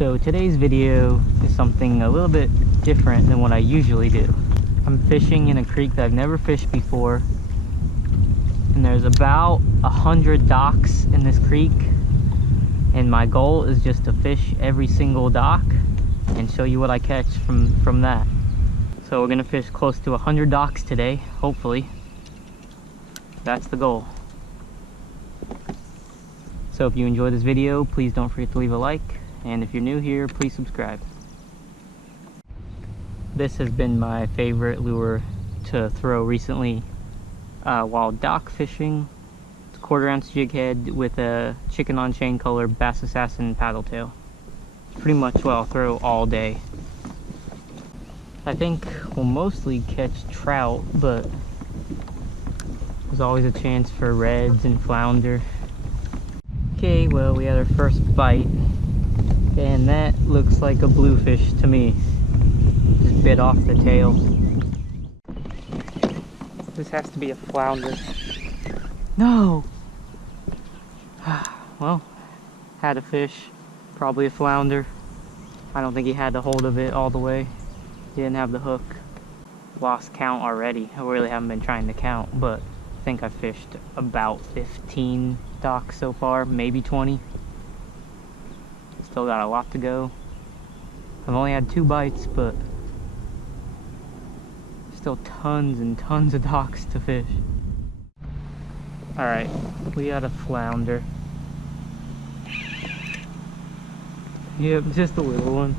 So today's video is something a little bit different than what I usually do. I'm fishing in a creek that I've never fished before, and there's about 100 docks in this creek, and my goal is just to fish every single dock and show you what I catch from that. So we're gonna fish close to 100 docks today, hopefully. That's the goal. So if you enjoyed this video, please don't forget to leave a like, and if you're new here, please subscribe. This has been my favorite lure to throw recently while dock fishing. It's a 1/4 ounce jig head with a chicken on chain color Bass Assassin paddle tail. It's pretty much what I'll throw all day. I think we'll mostly catch trout, but there's always a chance for reds and flounder. Okay, well, we had our first bite, and that looks like a bluefish to me. Just bit off the tail. This has to be a flounder. No! Well, had a fish, probably a flounder. I don't think he had a hold of it all the way. He didn't have the hook. Lost count already. I really haven't been trying to count, but I think I've fished about 15 docks so far, maybe 20. Still got a lot to go. I've only had 2 bites, but still tons and tons of docks to fish. Alright, we got a flounder. Yep, just a little one.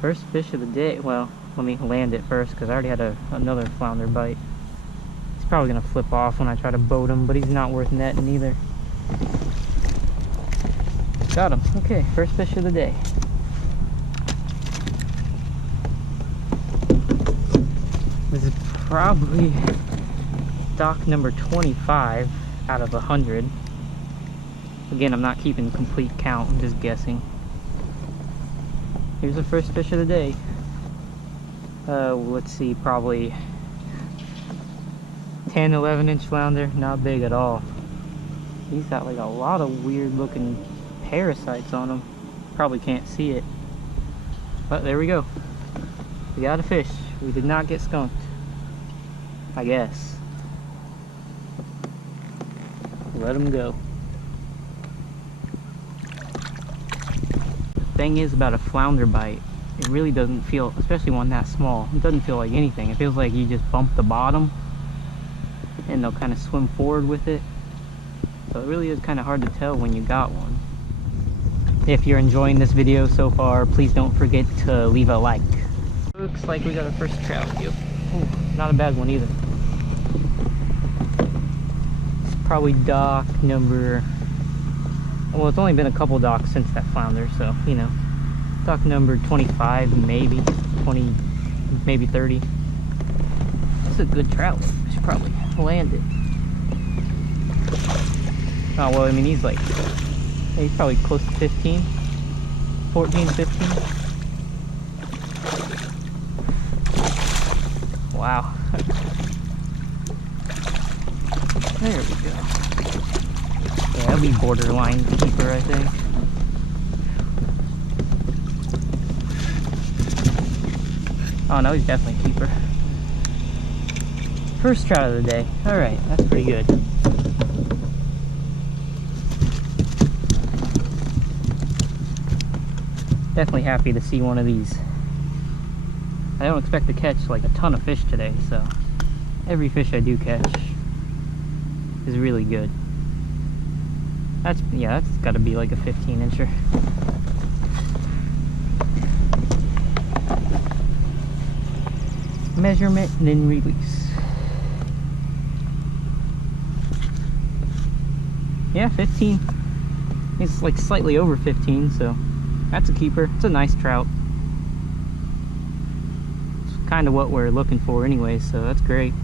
First fish of the day. Well, let me land it first because I already had another flounder bite. He's probably going to flip off when I try to boat him, but he's not worth netting either. Got him. Okay, first fish of the day. This is probably dock number 25 out of 100. Again, I'm not keeping complete count, I'm just guessing. Here's the first fish of the day. Let's see, probably 10, 11 inch flounder, not big at all. He's got like a lot of weird looking parasites on him. Probably can't see it. But there we go. We got a fish. We did not get skunked, I guess. Let him go. Thing is about a flounder bite, it really doesn't feel, especially one that small, it doesn't feel like anything. It feels like you just bump the bottom and they'll kind of swim forward with it. So it really is kind of hard to tell when you got one. If you're enjoying this video so far, please don't forget to leave a like. Looks like we got our first trout. Yep. Ooh, not a bad one either. It's probably dock number, well, it's only been a couple docks since that flounder, so, you know, dock number 25, maybe 20, maybe 30. This is a good trout. I should probably land it. Oh, well, I mean, he's probably close to 15, 14, 15. Wow. There we go. Yeah, that'll be borderline keeper, I think. Oh no, he's definitely a keeper. First trout of the day. Alright, that's pretty good. Definitely happy to see one of these. I don't expect to catch like a ton of fish today, so every fish I do catch is really good. That's got to be like a 15-incher. Measurement and then release. Yeah, 15. It's like slightly over 15, so that's a keeper. It's a nice trout. It's kind of what we're looking for anyway, so that's great.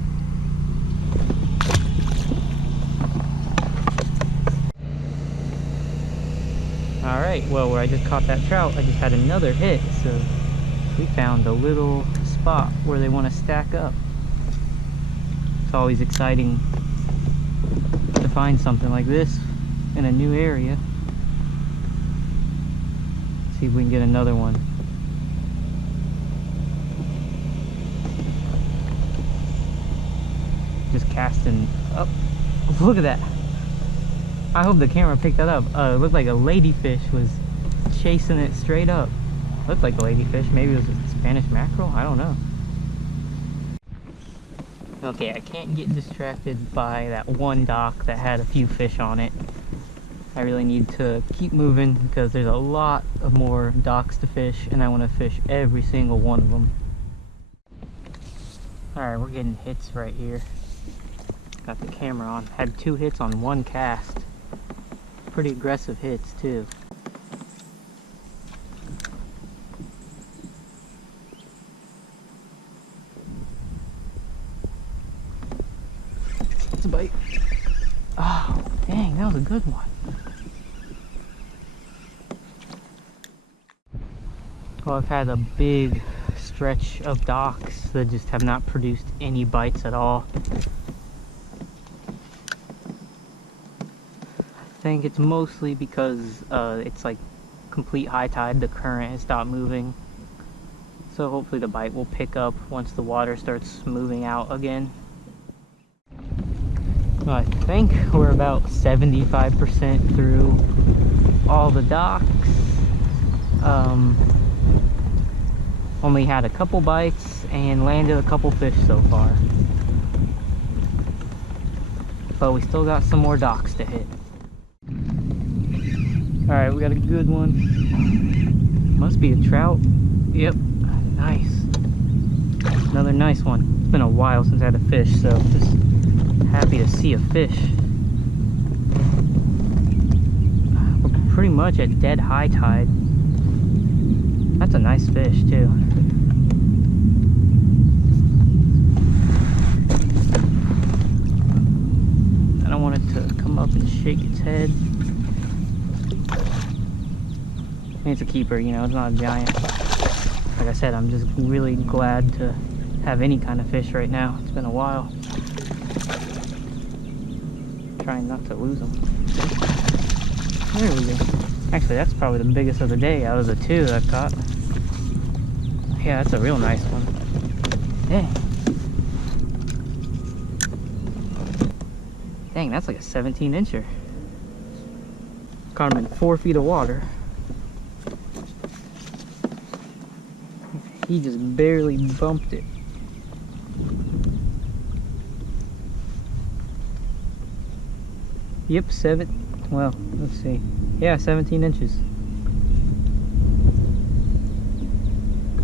Alright, well, where I just caught that trout, I just had another hit, so we found a little spot where they want to stack up. It's always exciting to find something like this in a new area. See if we can get another one. Just casting up. Look at that. I hope the camera picked that up. It looked like a ladyfish was chasing it straight up. Looked like a ladyfish. Maybe it was a Spanish mackerel. I don't know. Okay, I can't get distracted by that one dock that had a few fish on it. I really need to keep moving because there's a lot of more docks to fish and I want to fish every single one of them. Alright, we're getting hits right here. Got the camera on. Had 2 hits on 1 cast. Pretty aggressive hits too. That's a bite. Oh, dang, that was a good one. Well, I've had a big stretch of docks that just have not produced any bites at all. I think it's mostly because it's like complete high tide, the current has stopped moving. So hopefully the bite will pick up once the water starts moving out again. Well, I think we're about 75% through all the docks. Only had a couple bites and landed a couple fish so far. But we still got some more docks to hit. Alright, we got a good one. Must be a trout. Yep, nice. Another nice one. It's been a while since I had a fish, so just happy to see a fish. We're pretty much at dead high tide. That's a nice fish too. I don't want it to come up and shake its head. I mean, it's a keeper, you know, it's not a giant. Like I said, I'm just really glad to have any kind of fish right now. It's been a while. Trying not to lose them. There we go. Actually, that's probably the biggest of the day out of the 2 that I've caught. Yeah, that's a real nice one. Dang. Dang, that's like a 17-incher. Caught him in 4 feet of water. He just barely bumped it. Yep, well, let's see. Yeah, 17 inches.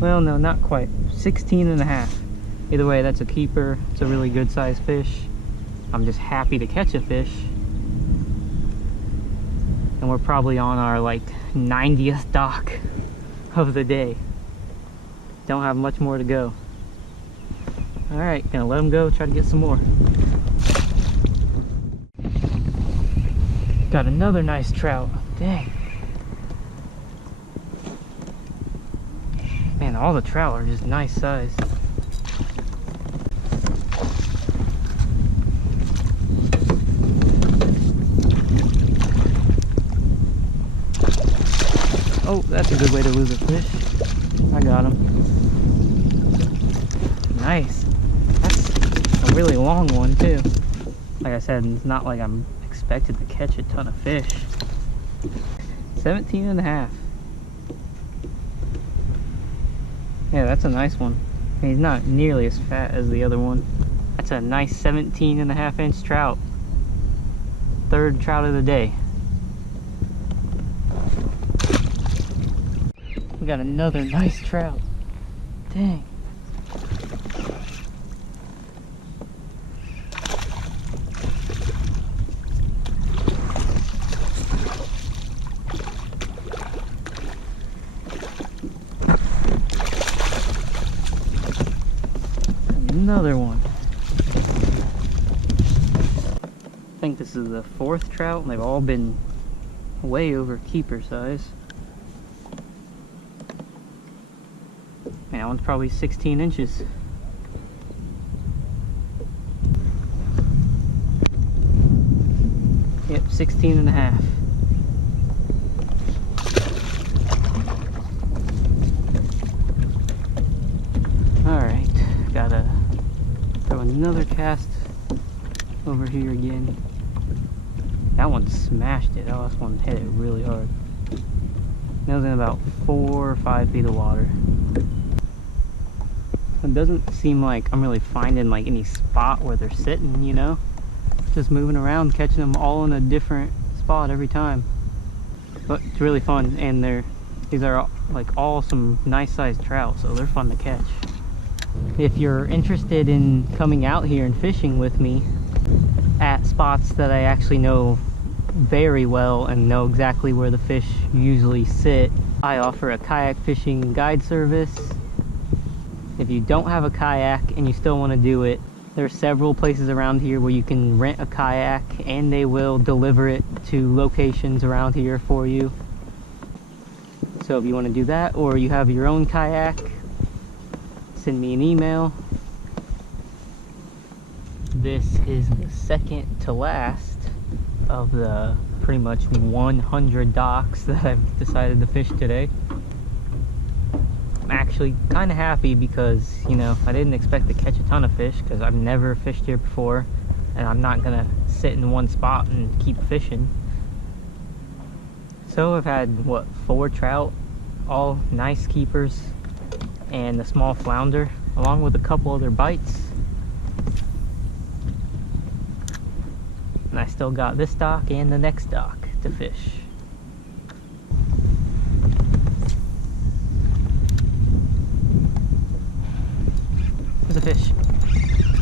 Well, no, not quite. 16 and a half. Either way, that's a keeper. It's a really good sized fish. I'm just happy to catch a fish. And we're probably on our like 90th dock of the day. Don't have much more to go. Alright, gonna let him go, try to get some more. Got another nice trout. Dang. Man, all the trout are just nice size. Oh, that's a good way to lose a fish. I got him. Nice. That's a really long one too. Like I said, it's not like I'm expected to catch a ton of fish. 17 and a half. Yeah, that's a nice one. I mean, he's not nearly as fat as the other one. That's a nice 17 and a half inch trout. 3rd trout of the day. We got another nice trout. Dang. Another one. I think this is the 4th trout and they've all been way over keeper size. Man, that one's probably 16 inches. Yep, 16 and a half. another cast over here again. That one smashed it. That last one hit it really hard. That was in about 4 or 5 feet of water. It doesn't seem like I'm really finding like any spot where they're sitting, you know? Just moving around, catching them all in a different spot every time. But it's really fun, and these are like all some nice sized trout, so they're fun to catch. If you're interested in coming out here and fishing with me at spots that I actually know very well and know exactly where the fish usually sit, I offer a kayak fishing guide service. If you don't have a kayak and you still want to do it, there are several places around here where you can rent a kayak and they will deliver it to locations around here for you. So if you want to do that, or you have your own kayak, send me an email. This is the second to last of the pretty much 100 docks that I've decided to fish today. I'm actually kind of happy because, you know, I didn't expect to catch a ton of fish because I've never fished here before, and I'm not gonna sit in one spot and keep fishing. So I've had, what, 4 trout, all nice keepers, and a small flounder, along with a couple other bites. And I still got this dock and the next dock to fish. There's a fish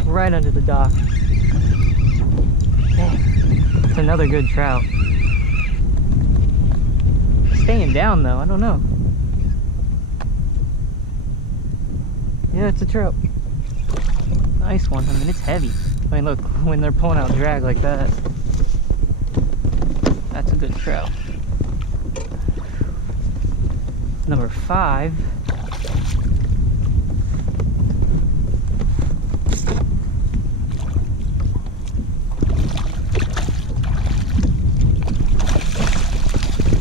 right under the dock. Dang, it's another good trout. Staying down though, I don't know. Yeah, it's a trout. Nice one. I mean, it's heavy. I mean, look, when they're pulling out drag like that, that's a good trout. Number 5.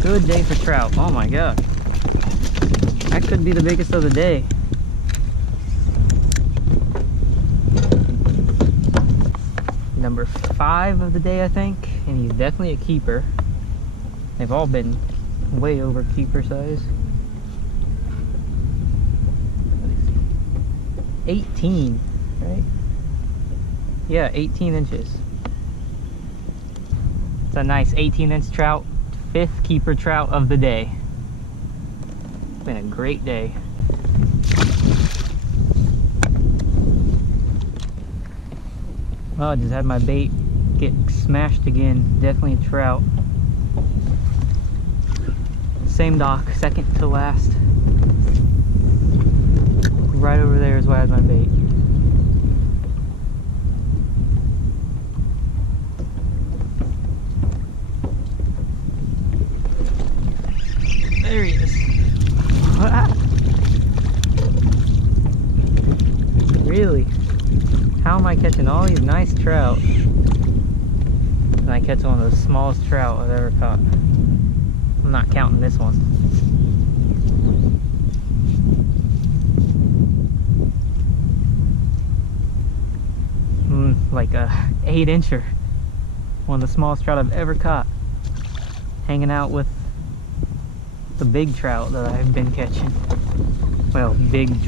Good day for trout. Oh my god. That could be the biggest of the day. Number 5 of the day, I think, and he's definitely a keeper. They've all been way over keeper size. 18, right? Yeah, 18 inches. It's a nice 18-inch trout, 5th keeper trout of the day. It's been a great day. Well, I just had my bait get smashed again. Definitely a trout. Same dock, second to last. Right over there is where I had my bait. There he is. Really? How am I catching all these nice trout and I catch one of the smallest trout I've ever caught? I'm not counting this one. Like a 8-incher. One of the smallest trout I've ever caught. Hanging out with the big trout that I've been catching. Well, big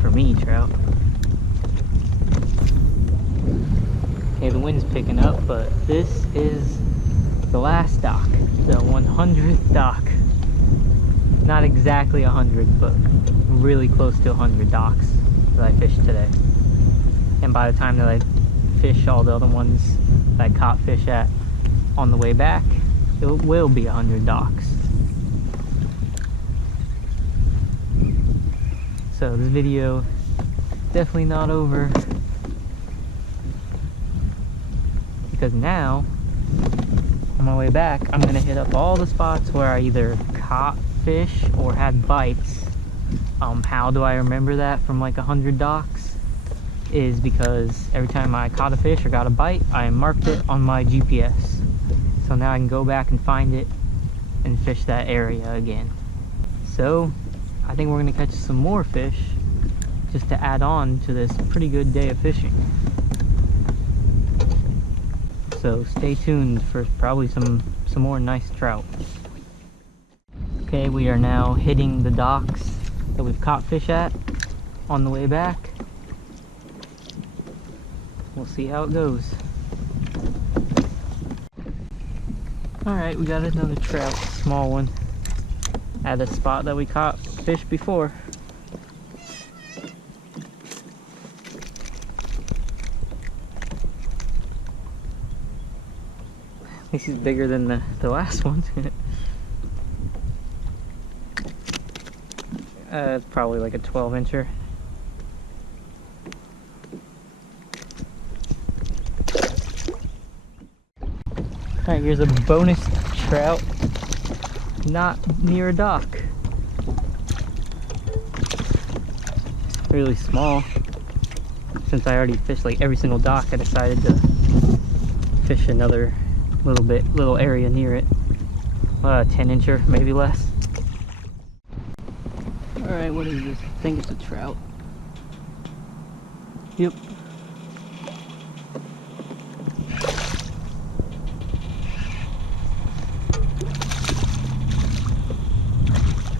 for me trout. Okay, the wind's picking up, but this is the last dock, the 100th dock. Not exactly 100, but really close to 100 docks that I fished today. And by the time that I fish all the other ones that I caught fish at on the way back, it will be 100 docks. So this video definitely not over, because now on my way back I'm gonna hit up all the spots where I either caught fish or had bites. How do I remember that from like 100 docks? Is because every time I caught a fish or got a bite, I marked it on my GPS. So now I can go back and find it and fish that area again. So I think we're gonna catch some more fish just to add on to this pretty good day of fishing. so stay tuned for probably some more nice trout. Okay, we are now hitting the docks that we've caught fish at on the way back. We'll see how it goes. Alright, we got another trout, small one, at a spot that we caught fish before. At least he's bigger than the last one. Probably like a 12-incher. Alright, here's a bonus trout, not near a dock. Really small. Since I already fished like every single dock, I decided to fish another little area near it. 10-incher, maybe less. Alright, what is this? I think it's a trout. Yep.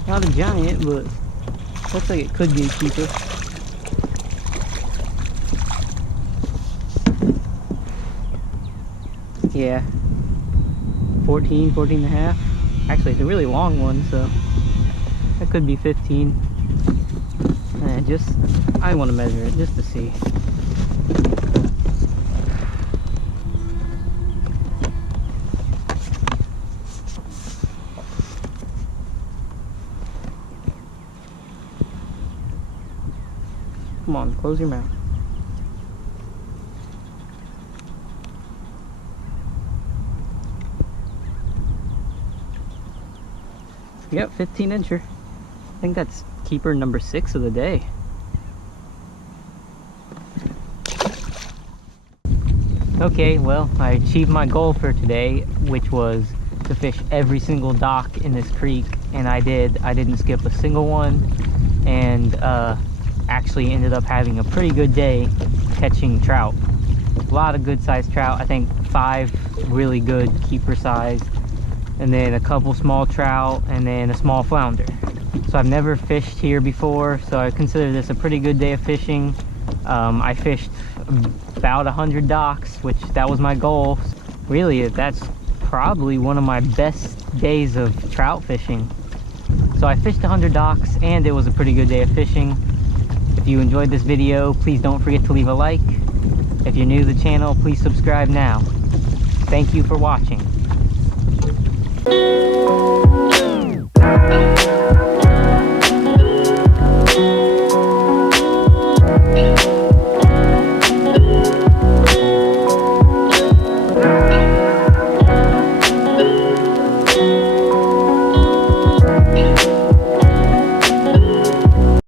Not a giant, but looks like it could be a keeper. Yeah. 14 and a half. Actually, it's a really long one, so that could be 15. And I want to measure it just to see. Come on, close your mouth. Yep, 15-incher. I think that's keeper number 6 of the day. Okay, well, I achieved my goal for today, which was to fish every single dock in this creek, and I did. I didn't skip a single one, and actually ended up having a pretty good day catching trout. A lot of good sized trout. I think 5 really good keeper size, and then a couple small trout, and then a small flounder. So I've never fished here before, so I consider this a pretty good day of fishing. I fished about 100 docks, which that was my goal. Really, that's probably one of my best days of trout fishing. So I fished 100 docks, and it was a pretty good day of fishing. If you enjoyed this video, please don't forget to leave a like. If you're new to the channel, please subscribe now. Thank you for watching.